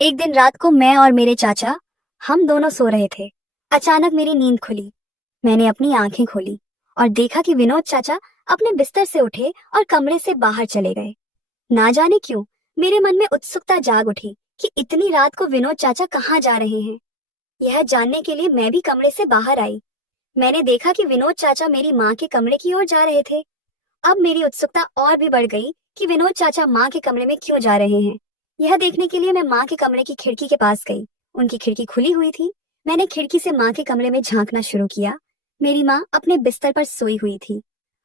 एक दिन रात को मैं और मेरे चाचा हम दोनों सो रहे थे। अचानक मेरी नींद खुली। मैंने अपनी आंखें खोली और देखा कि विनोद चाचा अपने बिस्तर से उठे और कमरे से बाहर चले गए। ना जाने क्यों मेरे मन में उत्सुकता जाग उठी कि इतनी रात को विनोद चाचा कहाँ जा रहे हैं। यह जानने के लिए मैं भी कमरे से बाहर आई। मैंने देखा कि विनोद चाचा मेरी माँ के कमरे की ओर जा रहे थे। अब मेरी उत्सुकता और भी बढ़ गई कि विनोद चाचा माँ के कमरे में क्यों जा रहे हैं। यह देखने के लिए मैं माँ के कमरे की खिड़की के पास गई। उनकी खिड़की खुली हुई थी। मैंने खिड़की से माँ के कमरे में झांकना शुरू किया। मेरी माँ अपने बिस्तर पर सोई हुई थी।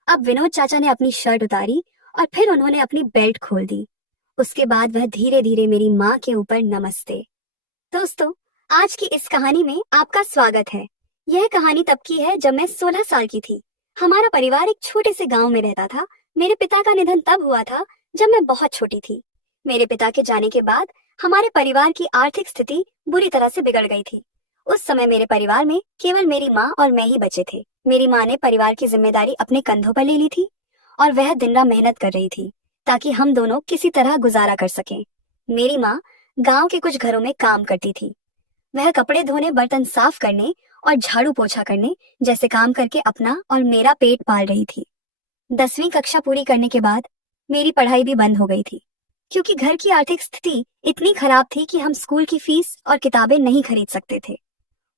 अब विनोद चाचा ने अपनी शर्ट उतारी और फिर उन्होंने अपनी बेल्ट खोल दी। उसके बाद वह धीरे धीरे मेरी माँ के ऊपर नमस्ते। दोस्तों, आज की इस कहानी में आपका स्वागत है। यह कहानी तब की है जब मैं 16 साल की थी। हमारा परिवार एक छोटे से गांव में रहता था। मेरे पिता का निधन तब हुआ था जब मैं बहुत छोटी थी। मेरे पिता के जाने के बाद हमारे परिवार की आर्थिक स्थिति बुरी तरह से बिगड़ गई थी। उस समय मेरे परिवार में केवल मेरी माँ और मैं ही बचे थे। मेरी माँ ने परिवार की जिम्मेदारी अपने कंधों पर ले ली थी और वह दिन रात मेहनत कर रही थी ताकि हम दोनों किसी तरह गुजारा कर सकें। मेरी माँ गांव के कुछ घरों में काम करती थी। वह कपड़े धोने, बर्तन साफ करने और झाड़ू पोछा करने जैसे काम करके अपना और मेरा पेट पाल रही थी। 10वीं कक्षा पूरी करने के बाद मेरी पढ़ाई भी बंद हो गई थी क्योंकि घर की आर्थिक स्थिति इतनी खराब थी कि हम स्कूल की फीस और किताबें नहीं खरीद सकते थे।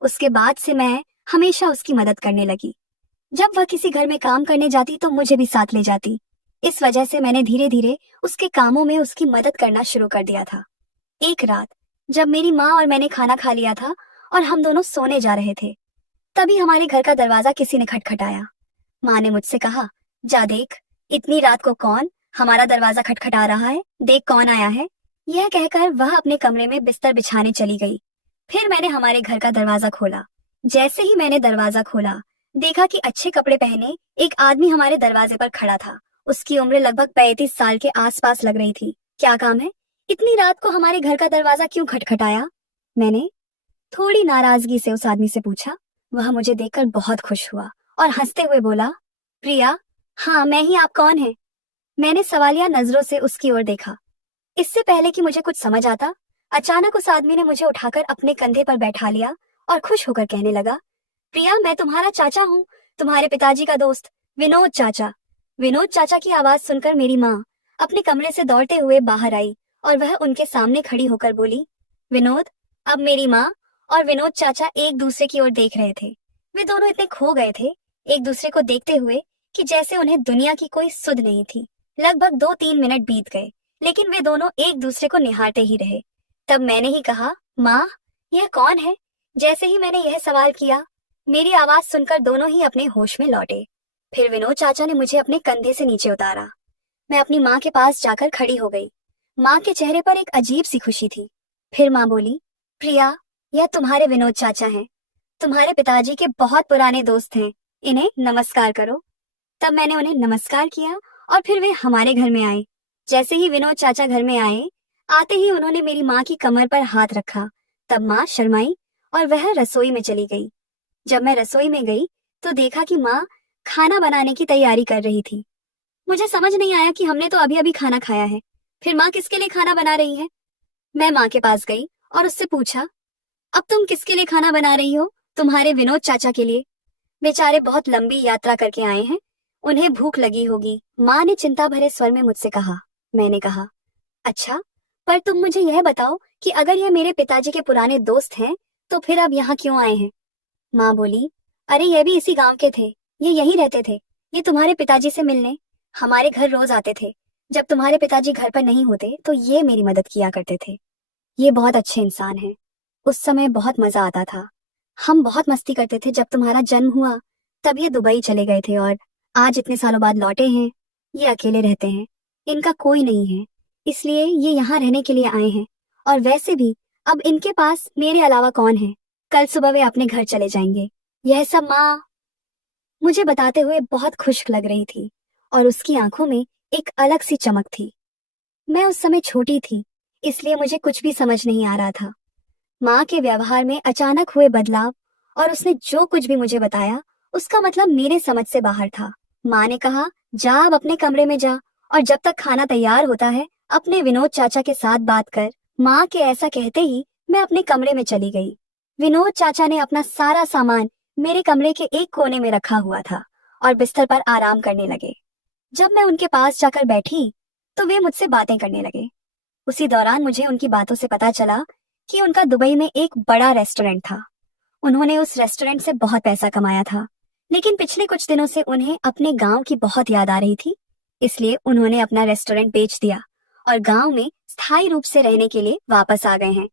उसके बाद से मैं हमेशा उसकी मदद करने लगी। जब वह किसी घर में काम करने जाती तो मुझे भी साथ ले जाती। इस वजह से मैंने धीरे धीरे उसके कामों में उसकी मदद करना शुरू कर दिया था। एक रात जब मेरी माँ और मैंने खाना खा लिया था और हम दोनों सोने जा रहे थे, तभी हमारे घर का दरवाजा किसी ने खटखटाया। माँ ने मुझसे कहा, जा देख, इतनी रात को कौन हमारा दरवाजा खटखटा रहा है, देख कौन आया है। यह कहकर वह अपने कमरे में बिस्तर बिछाने चली गई। फिर मैंने हमारे घर का दरवाजा खोला। जैसे ही मैंने दरवाजा खोला, देखा कि अच्छे कपड़े पहने एक आदमी हमारे दरवाजे पर खड़ा था। उसकी उम्र लगभग 35 साल के आसपास लग रही थी। क्या काम है? इतनी रात को हमारे घर का दरवाजा क्यों खटखटाया? मैंने थोड़ी नाराजगी से उस आदमी से पूछा। वह मुझे देखकर बहुत खुश हुआ और हंसते हुए बोला, प्रिया, हाँ मैं ही, आप कौन है? मैंने सवालिया नजरों से उसकी ओर देखा। इससे पहले कि मुझे कुछ समझ आता, अचानक उस आदमी ने मुझे उठाकर अपने कंधे पर बैठा लिया और खुश होकर कहने लगा, प्रिया, मैं तुम्हारा चाचा हूँ, तुम्हारे पिताजी का दोस्त, विनोद चाचा। विनोद चाचा की आवाज सुनकर मेरी माँ अपने कमरे से दौड़ते हुए बाहर आई और वह उनके सामने खड़ी होकर बोली, विनोद। अब मेरी माँ और विनोद चाचा एक दूसरे की ओर देख रहे थे। वे दोनों इतने खो गए थे एक दूसरे को देखते हुए कि जैसे उन्हें दुनिया की कोई सुध नहीं थी। लगभग 2-3 मिनट बीत गए, लेकिन वे दोनों एक दूसरे को निहारते ही रहे। तब मैंने ही कहा, माँ, यह कौन है? जैसे ही मैंने यह सवाल किया, मेरी आवाज सुनकर दोनों ही अपने होश में लौटे। फिर विनोद चाचा ने मुझे अपने कंधे से नीचे उतारा। मैं अपनी माँ के पास जाकर खड़ी हो गई। माँ के चेहरे पर एक अजीब सी खुशी थी। फिर माँ बोली, प्रिया, यह तुम्हारे विनोद चाचा हैं। तुम्हारे पिताजी के बहुत पुराने दोस्त हैं। इन्हें नमस्कार करो। तब मैंने उन्हें नमस्कार किया और फिर वे हमारे घर में आए। जैसे ही विनोद चाचा घर में आए, आते ही उन्होंने मेरी माँ की कमर पर हाथ रखा। तब माँ शर्माई और वह रसोई में चली गई। जब मैं रसोई में गई तो देखा कि माँ खाना बनाने की तैयारी कर रही थी। मुझे समझ नहीं आया कि हमने तो अभी अभी खाना खाया है, फिर माँ किसके लिए खाना बना रही है। मैं माँ के पास गई और उससे पूछा, अब तुम किसके लिए खाना बना रही हो? तुम्हारे विनोद चाचा के लिए। बेचारे बहुत लंबी यात्रा करके आए हैं, उन्हें भूख लगी होगी, माँ ने चिंता भरे स्वर में मुझसे कहा। मैंने कहा, अच्छा, पर तुम मुझे यह बताओ कि अगर ये मेरे पिताजी के पुराने दोस्त हैं तो फिर अब यहाँ क्यों आए हैं? माँ बोली, अरे ये भी इसी गांव के थे, ये यहीं रहते थे। ये तुम्हारे पिताजी से मिलने हमारे घर रोज आते थे। जब तुम्हारे पिताजी घर पर नहीं होते तो ये मेरी मदद किया करते थे। ये बहुत अच्छे इंसान हैं। उस समय बहुत मजा आता था। हम बहुत मस्ती करते थे। जब तुम्हारा जन्म हुआ तब ये दुबई चले गए थे और आज इतने सालों बाद लौटे हैं। ये अकेले रहते हैं, इनका कोई नहीं है, इसलिए ये यहाँ रहने के लिए आए हैं। और वैसे भी अब इनके पास मेरे अलावा कौन है? कल सुबह वे अपने घर चले जाएंगे। यह सब माँ मुझे बताते हुए बहुत खुश लग रही थी और उसकी आंखों में एक अलग सी चमक थी। मैं उस समय छोटी थी, इसलिए मुझे कुछ भी समझ नहीं आ रहा था। माँ के व्यवहार में अचानक हुए बदलाव और उसने जो कुछ भी मुझे बताया उसका मतलब मेरे समझ से बाहर था। माँ ने कहा, जा अब अपने कमरे में जा और जब तक खाना तैयार होता है अपने विनोद चाचा के साथ बात कर, माँ के ऐसा कहते ही मैं अपने कमरे में चली गई। विनोद चाचा ने अपना सारा सामान मेरे कमरे के एक कोने में रखा हुआ था और बिस्तर पर आराम करने लगे। जब मैं उनके पास जाकर बैठी तो वे मुझसे बातें करने लगे। उसी दौरान मुझे उनकी बातों से पता चला कि उनका दुबई में एक बड़ा रेस्टोरेंट था। उन्होंने उस रेस्टोरेंट से बहुत पैसा कमाया था, लेकिन पिछले कुछ दिनों से उन्हें अपने गांव की बहुत याद आ रही थी। इसलिए उन्होंने अपना रेस्टोरेंट बेच दिया और गांव में स्थायी रूप से रहने के लिए वापस आ गए हैं।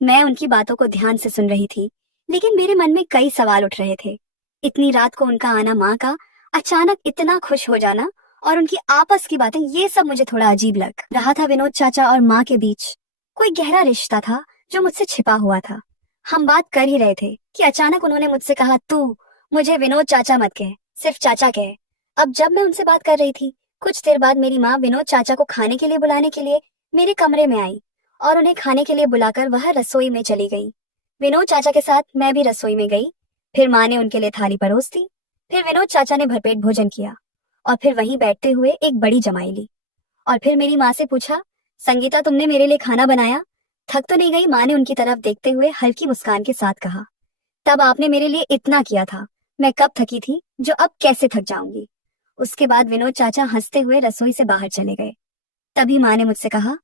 मैं उनकी बातों को ध्यान से सुन रही थी, लेकिन मेरे मन में कई सवाल उठ रहे थे। इतनी रात को उनका आना, माँ का अचानक इतना खुश हो जाना और उनकी आपस की बातें, ये सब मुझे थोड़ा अजीब लग रहा था। विनोद चाचा और माँ के बीच कोई गहरा रिश्ता था जो मुझसे छिपा हुआ था। हम बात कर ही रहे थे कि अचानक उन्होंने मुझसे कहा, तू मुझे विनोद चाचा मत कह, सिर्फ चाचा कह। अब जब मैं उनसे बात कर रही थी, कुछ देर बाद मेरी माँ विनोद चाचा को खाने के लिए बुलाने के लिए मेरे कमरे में आई और उन्हें खाने के लिए बुलाकर वह रसोई में चली गई। विनोद चाचा के साथ मैं भी रसोई में गई। फिर माँ ने उनके लिए थाली परोस दी। फिर विनोद चाचा ने भरपेट भोजन किया और फिर वहीं बैठते हुए एक बड़ी जमाई ली। और फिर मेरी माँ से पूछा, संगीता, तुमने मेरे लिए खाना बनाया? थक तो नहीं गई? माँ ने उनकी तरफ देखते हुए हल्की मुस्कान के साथ कहा, तब आपने मेरे लिए इतना किया था, मैं कब थकी थी जो अब कैसे थक जाऊंगी। उसके बाद विनोद चाचा हंसते हुए रसोई से बाहर चले गए। तभी माँ ने मुझसे कहा,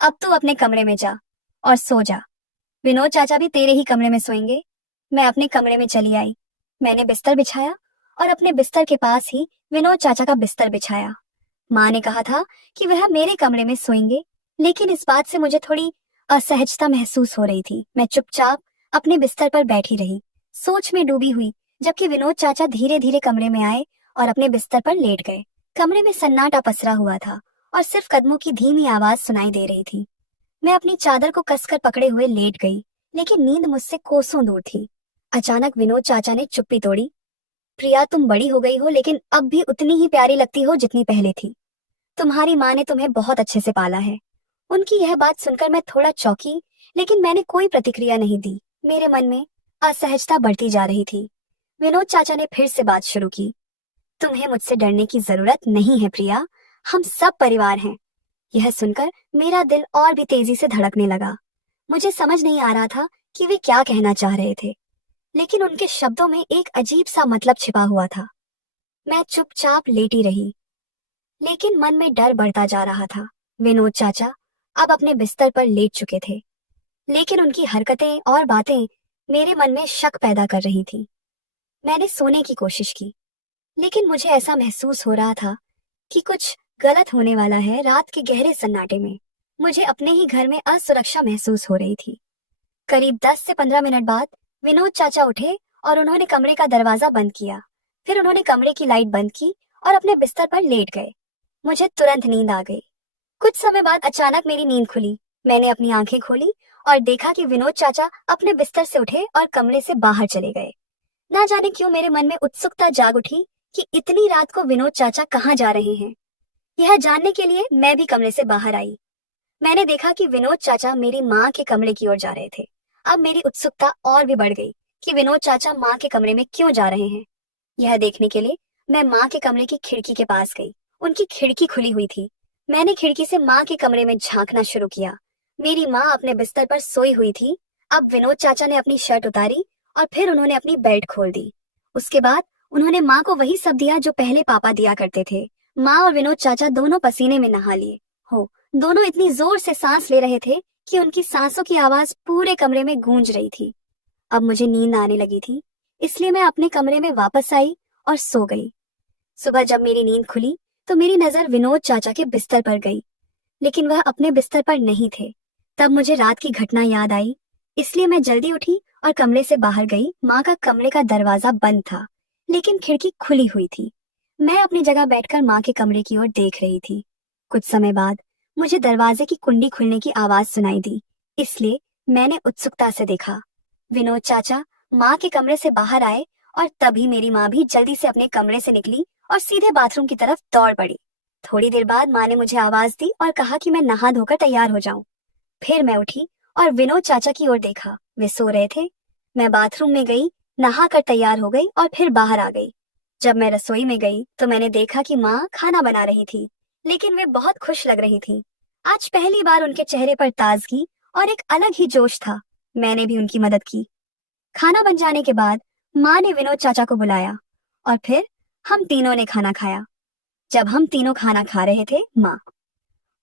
अब तू अपने कमरे में जा और सो जा। विनोद चाचा भी तेरे ही कमरे में सोएंगे। मैं अपने कमरे में चली आई। मैंने बिस्तर बिछाया और अपने बिस्तर के पास ही विनोद चाचा का बिस्तर बिछाया। माँ ने कहा था कि वह मेरे कमरे में सोएंगे, लेकिन इस बात से मुझे थोड़ी असहजता महसूस हो रही थी। मैं चुपचाप अपने बिस्तर पर बैठी रही, सोच में डूबी हुई, जबकि विनोद चाचा धीरे धीरे कमरे में आए और अपने बिस्तर पर लेट गए। कमरे में सन्नाटा पसरा हुआ था और सिर्फ कदमों की धीमी आवाज सुनाई दे रही थी। मैं अपनी चादर को कसकर पकड़े हुए लेट गई, लेकिन नींद मुझसे कोसों दूर थी। अचानक विनोद चाचा ने चुप्पी तोड़ी। प्रिया, तुम बड़ी हो गई हो, लेकिन अब भी उतनी ही प्यारी लगती हो जितनी पहले थी। तुम्हारी माँ ने तुम्हें बहुत अच्छे से पाला है। उनकी यह बात सुनकर मैं थोड़ा चौंकी, लेकिन मैंने कोई प्रतिक्रिया नहीं दी। मेरे मन में असहजता बढ़ती जा रही थी। विनोद चाचा ने फिर से बात शुरू की। तुम्हें मुझसे डरने की जरूरत नहीं है प्रिया, हम सब परिवार हैं। यह सुनकर मेरा दिल और भी तेजी से धड़कने लगा। मुझे समझ नहीं आ रहा था कि वे क्या कहना चाह रहे थे, लेकिन उनके शब्दों में एक अजीब सा मतलब छिपा हुआ था। मैं चुपचाप लेटी रही, लेकिन मन में डर बढ़ता जा रहा था। विनोद चाचा अब अपने बिस्तर पर लेट चुके थे, लेकिन उनकी हरकतें और बातें मेरे मन में शक पैदा कर रही थी। मैंने सोने की कोशिश की, लेकिन मुझे ऐसा महसूस हो रहा था कि कुछ गलत होने वाला है। रात के गहरे सन्नाटे में मुझे अपने ही घर में असुरक्षा महसूस हो रही थी। करीब 10 से 15 मिनट बाद विनोद चाचा उठे और उन्होंने कमरे का दरवाजा बंद किया। फिर उन्होंने कमरे की लाइट बंद की और अपने बिस्तर पर लेट गए। मुझे तुरंत नींद आ गई। कुछ समय बाद अचानक मेरी नींद खुली। मैंने अपनी आंखें खोली और देखा कि विनोद चाचा अपने बिस्तर से उठे और कमरे से बाहर चले गए। ना जाने क्यों मेरे मन में उत्सुकता जाग उठी कि इतनी रात को विनोद चाचा कहाँ जा रहे हैं। यह जानने के लिए मैं भी कमरे से बाहर आई। मैंने देखा कि विनोद चाचा मेरी माँ के कमरे की ओर जा रहे थे। अब मेरी उत्सुकता और भी बढ़ गई कि विनोद चाचा माँ के कमरे में क्यों जा रहे हैं। यह देखने के लिए मैं माँ के कमरे की खिड़की के पास गई। उनकी खिड़की खुली हुई थी। मैंने खिड़की से माँ के कमरे में झांकना शुरू किया। मेरी माँ अपने बिस्तर पर सोई हुई थी। अब विनोद चाचा ने अपनी शर्ट उतारी और फिर उन्होंने अपनी बेल्ट खोल दी। उसके बाद उन्होंने माँ को वही सब दिया जो पहले पापा दिया करते थे। माँ और विनोद चाचा दोनों पसीने में नहा लिए हो। दोनों इतनी जोर से सांस ले रहे थे कि उनकी सांसों की आवाज पूरे कमरे में गूंज रही थी। अब मुझे नींद आने लगी थी, इसलिए मैं अपने कमरे में वापस आई और सो गई। सुबह जब मेरी नींद खुली तो मेरी नजर विनोद चाचा के बिस्तर पर गई, लेकिन वह अपने बिस्तर पर नहीं थे। तब मुझे रात की घटना याद आई, इसलिए मैं जल्दी उठी और कमरे से बाहर गई। माँ का कमरे का दरवाजा बंद था, लेकिन खिड़की खुली हुई थी। मैं अपनी जगह बैठकर माँ के कमरे की ओर देख रही थी। कुछ समय बाद मुझे दरवाजे की कुंडी खुलने की आवाज सुनाई दी, इसलिए मैंने उत्सुकता से देखा। विनोद चाचा माँ के कमरे से बाहर आए और तभी मेरी माँ भी जल्दी से अपने कमरे से निकली और सीधे बाथरूम की तरफ दौड़ पड़ी। थोड़ी देर बाद माँ ने मुझे आवाज दी और कहा कि मैं नहा धोकर तैयार हो जाऊं। फिर मैं उठी और विनोद चाचा की ओर देखा। वे सो रहे थे। मैं बाथरूम में गई, नहाकर तैयार हो गई और फिर बाहर आ गई। जब मैं रसोई में गई तो मैंने देखा कि माँ खाना बना रही थी, लेकिन वे बहुत खुश लग रही थी। आज पहली बार उनके चेहरे पर ताजगी और एक अलग ही जोश था। मैंने भी उनकी मदद की। खाना बन जाने के बाद माँ ने विनोद चाचा को बुलाया और फिर हम तीनों ने खाना खाया। जब हम तीनों खाना खा रहे थे, माँ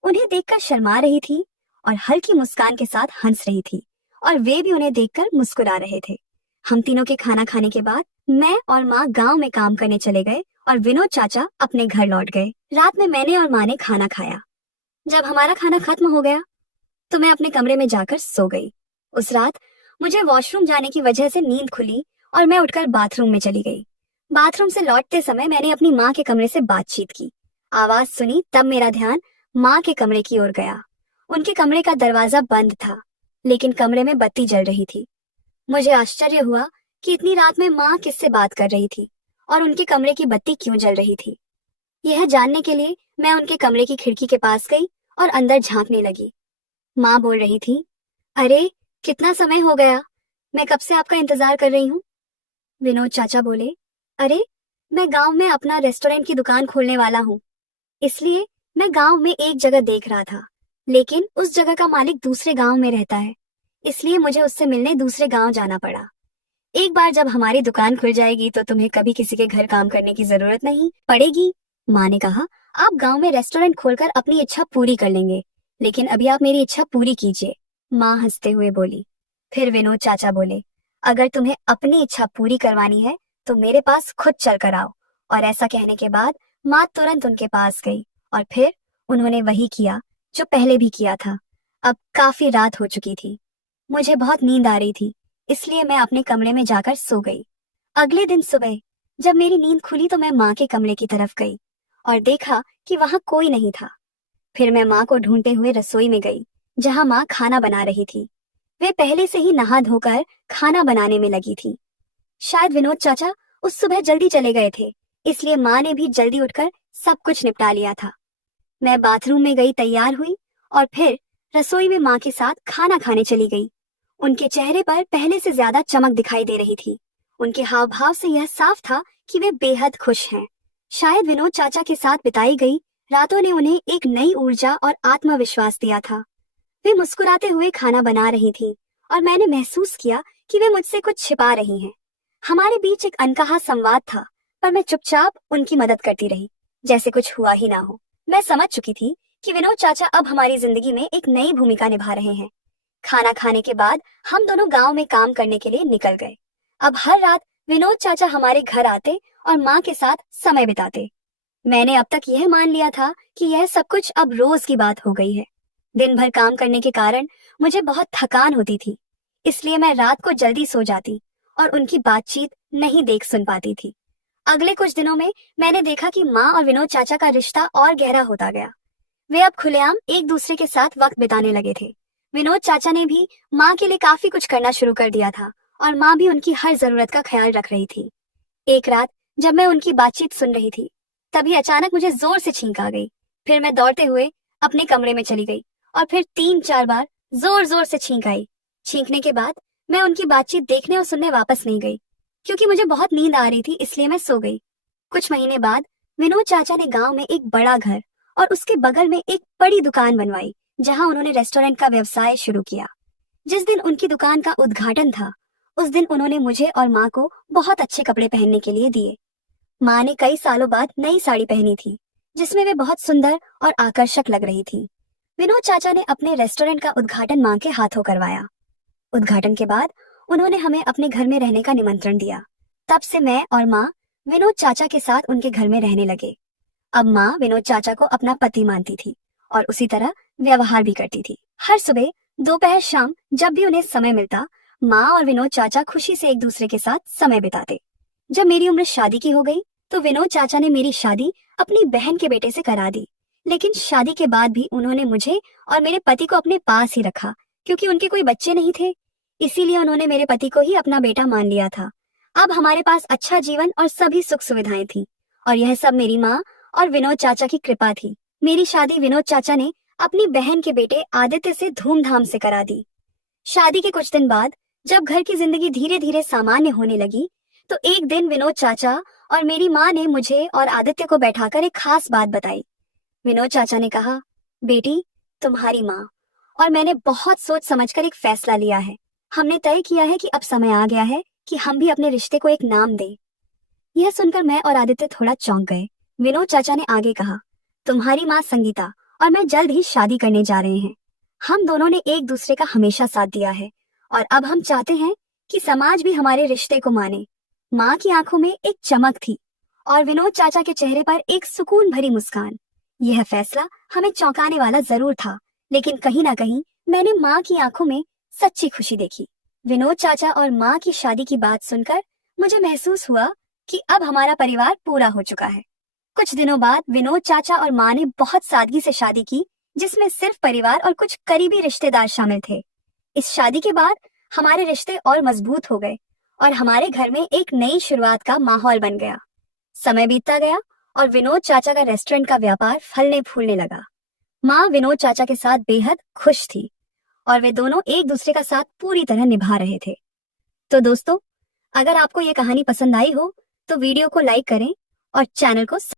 उन्हें देखकर शर्मा रही थी और हल्की मुस्कान के साथ हंस रही थी और वे भी उन्हें देखकर मुस्कुरा रहे थे। हम तीनों के खाना खाने के बाद मैं और माँ गांव में काम करने चले गए और विनोद चाचा अपने घर लौट गए। रात में मैंने और माँ ने खाना खाया। जब हमारा खाना खत्म हो गया तो मैं अपने कमरे में जाकर सो गई। उस रात मुझे वॉशरूम जाने की वजह से नींद खुली और मैं उठकर बाथरूम में चली गई। बाथरूम से लौटते समय मैंने अपनी माँ के कमरे से बातचीत की। आवाज सुनी तब मेरा ध्यान माँ के कमरे की ओर गया। उनके कमरे का दरवाजा बंद था, लेकिन कमरे में बत्ती जल रही थी। मुझे आश्चर्य हुआ कि इतनी रात में माँ किससे बात कर रही थी और उनके कमरे की बत्ती क्यों जल रही थी। यह जानने के लिए मैं उनके कमरे की खिड़की के पास गई और अंदर झांकने लगी। माँ बोल रही थी, अरे कितना समय हो गया, मैं कब से आपका इंतजार कर रही हूँ। विनोद चाचा बोले, अरे मैं गांव में अपना रेस्टोरेंट की दुकान खोलने वाला हूँ, इसलिए मैं गांव में एक जगह देख रहा था, लेकिन उस जगह का मालिक दूसरे गांव में रहता है, इसलिए मुझे उससे मिलने दूसरे गांव जाना पड़ा। एक बार जब हमारी दुकान खुल जाएगी तो तुम्हें कभी किसी के घर काम करने की जरूरत नहीं पड़ेगी। माँ ने कहा, आप गांव में रेस्टोरेंट खोलकर अपनी इच्छा पूरी कर लेंगे, लेकिन अभी आप मेरी इच्छा पूरी कीजिए। माँ हंसते हुए बोली। फिर विनोद चाचा बोले, अगर तुम्हें अपनी इच्छा पूरी करवानी है तो मेरे पास खुद चल कर आओ। और ऐसा कहने के बाद माँ तुरंत उनके पास गई और फिर उन्होंने वही किया जो पहले भी किया था। अब काफी रात हो चुकी थी, मुझे बहुत नींद आ रही थी, इसलिए मैं अपने कमरे में जाकर सो गई। अगले दिन सुबह जब मेरी नींद खुली तो मैं माँ के कमरे की तरफ गई और देखा कि वहां कोई नहीं था। फिर मैं माँ को ढूंढते हुए रसोई में गई, जहाँ माँ खाना बना रही थी। वे पहले से ही नहा धोकर खाना बनाने में लगी थी। शायद विनोद चाचा उस सुबह जल्दी चले गए थे, इसलिए माँ ने भी जल्दी उठकर सब कुछ निपटा लिया था। मैं बाथरूम में गई, तैयार हुई और फिर रसोई में माँ के साथ खाना खाने चली गई। उनके चेहरे पर पहले से ज्यादा चमक दिखाई दे रही थी। उनके हाव भाव से यह साफ था कि वे बेहद खुश हैं। शायद विनोद चाचा के साथ बिताई गई रातों ने उन्हें एक नई ऊर्जा और आत्मविश्वास दिया था। वे मुस्कुराते हुए खाना बना रही थी और मैंने महसूस किया कि वे मुझसे कुछ छिपा रही हैं। हमारे बीच एक अनकहा संवाद था, पर मैं चुपचाप उनकी मदद करती रही, जैसे कुछ हुआ ही ना हो। मैं समझ चुकी थी कि विनोद चाचा अब हमारी जिंदगी में एक नई भूमिका निभा रहे हैं। खाना खाने के बाद हम दोनों गांव में काम करने के लिए निकल गए। अब हर रात विनोद चाचा हमारे घर आते और माँ के साथ समय बिताते। मैंने अब तक यह मान लिया था कि यह सब कुछ अब रोज की बात हो गई है। दिन भर काम करने के कारण मुझे बहुत थकान होती थी, इसलिए मैं रात को जल्दी सो जाती और उनकी बातचीत नहीं देख सुन पाती थी। अगले कुछ दिनों में मैंने देखा कि माँ और विनोद चाचा का रिश्ता और गहरा होता गया। वे अब खुलेआम एक दूसरे के साथ वक्त बिताने लगे थे। विनोद चाचा ने भी माँ के लिए काफी कुछ करना शुरू कर दिया था और माँ भी उनकी हर जरूरत का ख्याल रख रही थी। एक रात जब मैं उनकी बातचीत सुन रही थी, तभी अचानक मुझे जोर से छींक आ गई। फिर मैं दौड़ते हुए अपने कमरे में चली गई और फिर 3-4 बार जोर जोर से छींक आई। छींकने के बाद मैं उनकी बातचीत देखने और सुनने वापस नहीं गई, क्योंकि मुझे बहुत नींद आ रही थी, इसलिए मैं सो गई। कुछ महीने बाद विनोद चाचा ने गांव में एक बड़ा घर और उसके बगल में एक बड़ी दुकान बनवाई, जहां उन्होंने रेस्टोरेंट का व्यवसाय शुरू किया। जिस दिन उनकी दुकान का उद्घाटन था, उस दिन उन्होंने मुझे और माँ को बहुत अच्छे कपड़े पहनने के लिए दिए। माँ ने कई सालों बाद नई साड़ी पहनी थी, जिसमें वे बहुत सुंदर और आकर्षक लग रही थी। विनोद चाचा ने अपने रेस्टोरेंट का उद्घाटन माँ के हाथों करवाया। उद्घाटन के बाद उन्होंने हमें अपने घर में रहने का निमंत्रण दिया। तब से मैं और माँ विनोद चाचा के साथ उनके घर में रहने लगे। अब माँ विनोद चाचा को अपना पति मानती थी और उसी तरह व्यवहार भी करती थी। हर सुबह, दोपहर, शाम जब भी उन्हें समय मिलता, माँ और विनोद चाचा खुशी से एक दूसरे के साथ समय बिताते। जब मेरी उम्र शादी की हो गई तो विनोद चाचा ने मेरी शादी अपनी बहन के बेटे से करा दी, लेकिन शादी के बाद भी उन्होंने मुझे और मेरे पति को अपने पास ही रखा, क्योंकि उनके कोई बच्चे नहीं थे। इसीलिए उन्होंने मेरे पति को ही अपना बेटा मान लिया था। अब हमारे पास अच्छा जीवन और सभी सुख सुविधाएं थी, और यह सब मेरी माँ और विनोद चाचा की कृपा थी। मेरी शादी विनोद चाचा ने अपनी बहन के बेटे आदित्य से धूमधाम से करा दी। शादी के कुछ दिन बाद जब घर की जिंदगी धीरे धीरे सामान्य होने लगी, तो एक दिन विनोद चाचा और मेरी माँ ने मुझे और आदित्य को बैठाकर एक खास बात बताई। विनोद चाचा ने कहा, बेटी, तुम्हारी माँ और मैंने बहुत सोच समझकर एक फैसला लिया है। हमने तय किया है कि अब समय आ गया है कि हम भी अपने रिश्ते को एक नाम दें। यह सुनकर मैं और आदित्य थोड़ा चौंक गए। विनोद चाचा ने आगे कहा, तुम्हारी माँ संगीता और मैं जल्द ही शादी करने जा रहे हैं। हम दोनों ने एक दूसरे का हमेशा साथ दिया है और अब हम चाहते हैं कि समाज भी हमारे रिश्ते को माने। माँ की आंखों में एक चमक थी और विनोद चाचा के चेहरे पर एक सुकून भरी मुस्कान। यह फैसला हमें चौंकाने वाला जरूर था, लेकिन कहीं ना कहीं मैंने माँ की आंखों में सच्ची खुशी देखी। विनोद चाचा और माँ की शादी की बात सुनकर मुझे महसूस हुआ कि अब हमारा परिवार पूरा हो चुका है। कुछ दिनों बाद विनोद चाचा और माँ ने बहुत सादगी से शादी की, जिसमें सिर्फ परिवार और कुछ करीबी रिश्तेदार शामिल थे। इस शादी के बाद हमारे रिश्ते और मजबूत हो गए और हमारे घर में एक नई शुरुआत का माहौल बन गया। समय बीतता गया और विनोद चाचा का रेस्टोरेंट का व्यापार फलने फूलने लगा। माँ विनोद चाचा के साथ बेहद खुश थी और वे दोनों एक दूसरे का साथ पूरी तरह निभा रहे थे। तो दोस्तों, अगर आपको ये कहानी पसंद आई हो तो वीडियो को लाइक करें और चैनल को